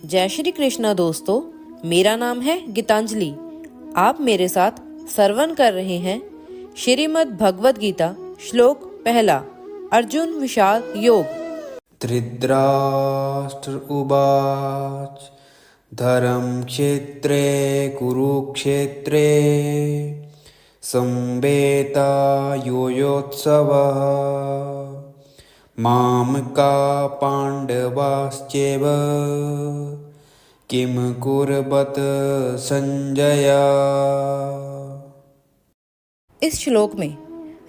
जय श्री कृष्णा दोस्तों, मेरा नाम है गीतांजलि। आप मेरे साथ श्रवण कर रहे हैं श्रीमद् भगवद गीता श्लोक पहला, अर्जुन विषाद योग। धृतराष्ट्र उवाच धर्म क्षेत्रे कुरुक्षेत्रे संवेतायोत्सवः मामका पांडवाश्चैव किम कुर्वत संजय। इस श्लोक में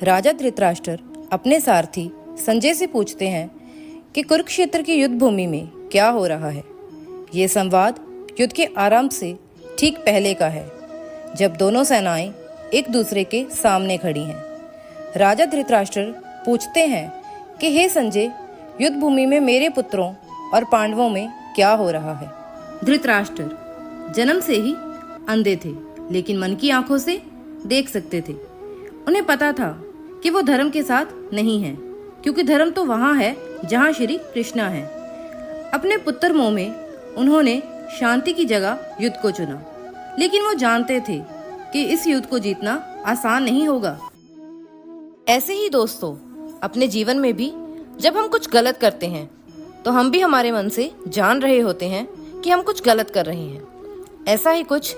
राजा धृतराष्ट्र अपने सारथी संजय से पूछते हैं कि कुरुक्षेत्र की युद्ध भूमि में क्या हो रहा है। ये संवाद युद्ध के आरंभ से ठीक पहले का है, जब दोनों सेनाएं एक दूसरे के सामने खड़ी हैं। राजा धृतराष्ट्र पूछते हैं कि हे संजय, युद्ध भूमि में मेरे पुत्रों और पांडवों में क्या हो रहा है। धृतराष्ट्र जन्म से ही अंधे थे, लेकिन मन की आंखों से देख सकते थे। उन्हें पता था कि वो धर्म के साथ नहीं है, क्योंकि धर्म तो वहाँ है जहाँ श्री कृष्णा है। अपने पुत्र मोह में उन्होंने शांति की जगह युद्ध को चुना, लेकिन वो जानते थे कि इस युद्ध को जीतना आसान नहीं होगा। ऐसे ही दोस्तों, अपने जीवन में भी जब हम कुछ गलत करते हैं तो हम भी हमारे मन से जान रहे होते हैं कि हम कुछ गलत कर रहे हैं। ऐसा ही कुछ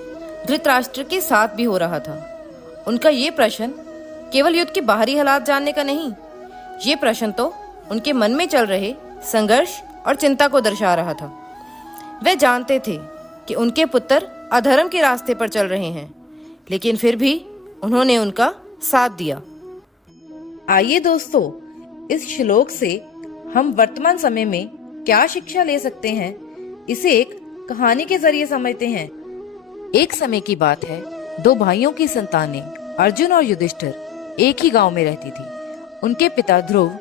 धृतराष्ट्र के साथ भी हो रहा था। उनका ये प्रश्न केवल युद्ध के बाहरी हालात जानने का नहीं, ये प्रश्न तो उनके मन में चल रहे संघर्ष और चिंता को दर्शा रहा था। वे जानते थे कि उनके पुत्र अधर्म के रास्ते पर चल रहे हैं, लेकिन फिर भी उन्होंने उनका साथ दिया। आइए दोस्तों, इस श्लोक से हम वर्तमान समय में क्या शिक्षा ले सकते हैं, इसे एक कहानी के जरिए समझते हैं। एक समय की बात है, दो भाइयों की संतानें अर्जुन और युधिष्ठिर एक ही गांव में रहती थी। उनके पिता ध्रुव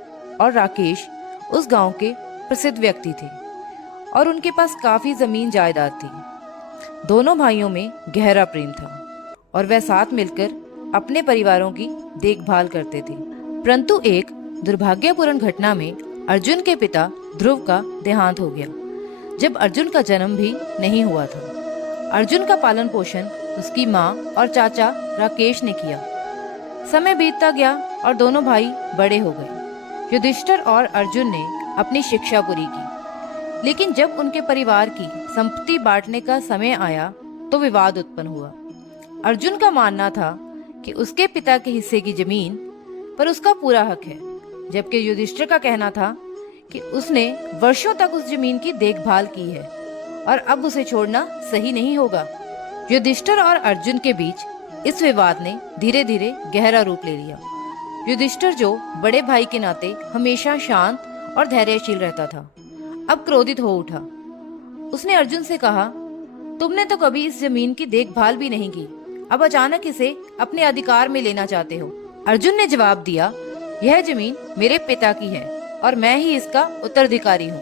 और राकेश उस गांव के प्रसिद्ध व्यक्ति थे और उनके पास काफी जमीन जायदाद थी। दोनों भाइयों में गहरा प्रेम था और वे साथ मिलकर अपने परिवारों की देखभाल करते थे। परंतु एक दुर्भाग्यपूर्ण घटना में अर्जुन के पिता ध्रुव का देहांत हो गया, जब अर्जुन का जन्म भी नहीं हुआ था। अर्जुन का पालन पोषण उसकी माँ और चाचा राकेश ने किया। समय बीतता गया और दोनों भाई बड़े हो गए। युधिष्ठिर और अर्जुन ने अपनी शिक्षा पूरी की, लेकिन जब उनके परिवार की संपत्ति बांटने का समय आया तो विवाद उत्पन्न हुआ। अर्जुन का मानना था कि उसके पिता के हिस्से की जमीन पर उसका पूरा हक है, जबकि युधिष्ठिर का कहना था कि उसने वर्षों तक उस जमीन की देखभाल की है और अब उसे छोड़ना सही नहीं होगा। युधिष्ठिर और अर्जुन के बीच इस विवाद ने धीरे धीरे गहरा रूप ले लिया। युधिष्ठिर, जो बड़े भाई के नाते हमेशा शांत और धैर्यशील रहता था, अब क्रोधित हो उठा। उसने अर्जुन से कहा, तुमने तो कभी इस जमीन की देखभाल भी नहीं की, अब अचानक इसे अपने अधिकार में लेना चाहते हो। अर्जुन ने जवाब दिया, यह जमीन मेरे पिता की है और मैं ही इसका उत्तराधिकारी हूँ।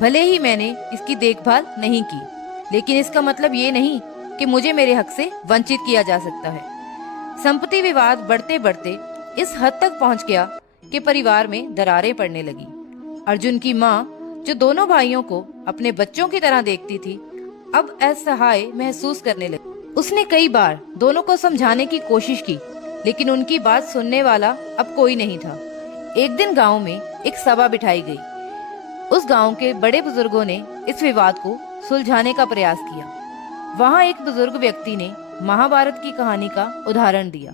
भले ही मैंने इसकी देखभाल नहीं की, लेकिन इसका मतलब ये नहीं कि मुझे मेरे हक से वंचित किया जा सकता है। संपत्ति विवाद बढ़ते बढ़ते इस हद तक पहुंच गया कि परिवार में दरारें पड़ने लगी। अर्जुन की माँ, जो दोनों भाइयों को अपने बच्चों की तरह देखती थी, अब असहाय महसूस करने लगी। उसने कई बार दोनों को समझाने की कोशिश की, लेकिन उनकी बात सुनने वाला अब कोई नहीं था। एक दिन गांव में एक सभा बिठाई गई। उस गांव के बड़े बुजुर्गों ने इस विवाद को सुलझाने का प्रयास किया। वहां एक बुजुर्ग व्यक्ति ने महाभारत की कहानी का उदाहरण दिया।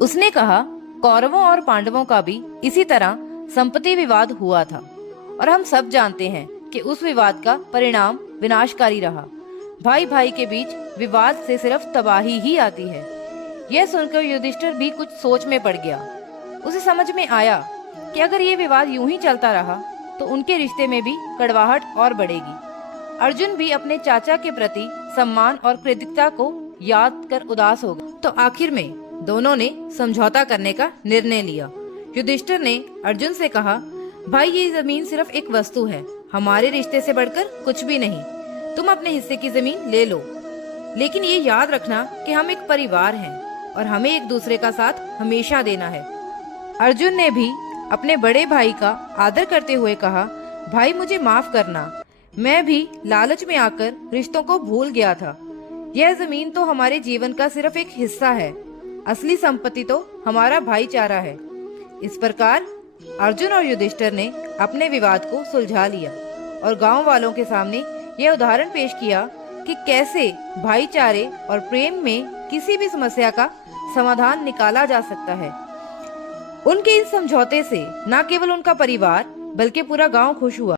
उसने कहा, कौरवों और पांडवों का भी इसी तरह संपत्ति विवाद हुआ था और हम सब जानते हैं कि उस विवाद का परिणाम विनाशकारी रहा। भाई भाई के बीच विवाद से सिर्फ तबाही ही आती है। यह सुनकर युधिष्ठिर भी कुछ सोच में पड़ गया। उसे समझ में आया कि अगर ये विवाद यूं ही चलता रहा तो उनके रिश्ते में भी कड़वाहट और बढ़ेगी। अर्जुन भी अपने चाचा के प्रति सम्मान और कृतज्ञता को याद कर उदास हो गया। तो आखिर में दोनों ने समझौता करने का निर्णय लिया। युधिष्ठिर ने अर्जुन से कहा, भाई, ये जमीन सिर्फ एक वस्तु है, हमारे रिश्ते से बढ़कर कुछ भी नहीं। तुम अपने हिस्से की जमीन ले लो, लेकिन ये याद रखना कि हम एक परिवार हैं और हमें एक दूसरे का साथ हमेशा देना है। अर्जुन ने भी अपने बड़े भाई का आदर करते हुए कहा, भाई, मुझे माफ करना, मैं भी लालच में आकर रिश्तों को भूल गया था। यह जमीन तो हमारे जीवन का सिर्फ एक हिस्सा है, असली संपत्ति तो हमारा भाईचारा है। इस प्रकार अर्जुन और युधिष्ठिर ने अपने विवाद को सुलझा लिया और गांव वालों के सामने यह उदाहरण पेश किया कि कैसे भाईचारे और प्रेम में किसी भी समस्या का समाधान निकाला जा सकता है। उनके इस समझौते से न केवल उनका परिवार बल्कि पूरा गांव खुश हुआ।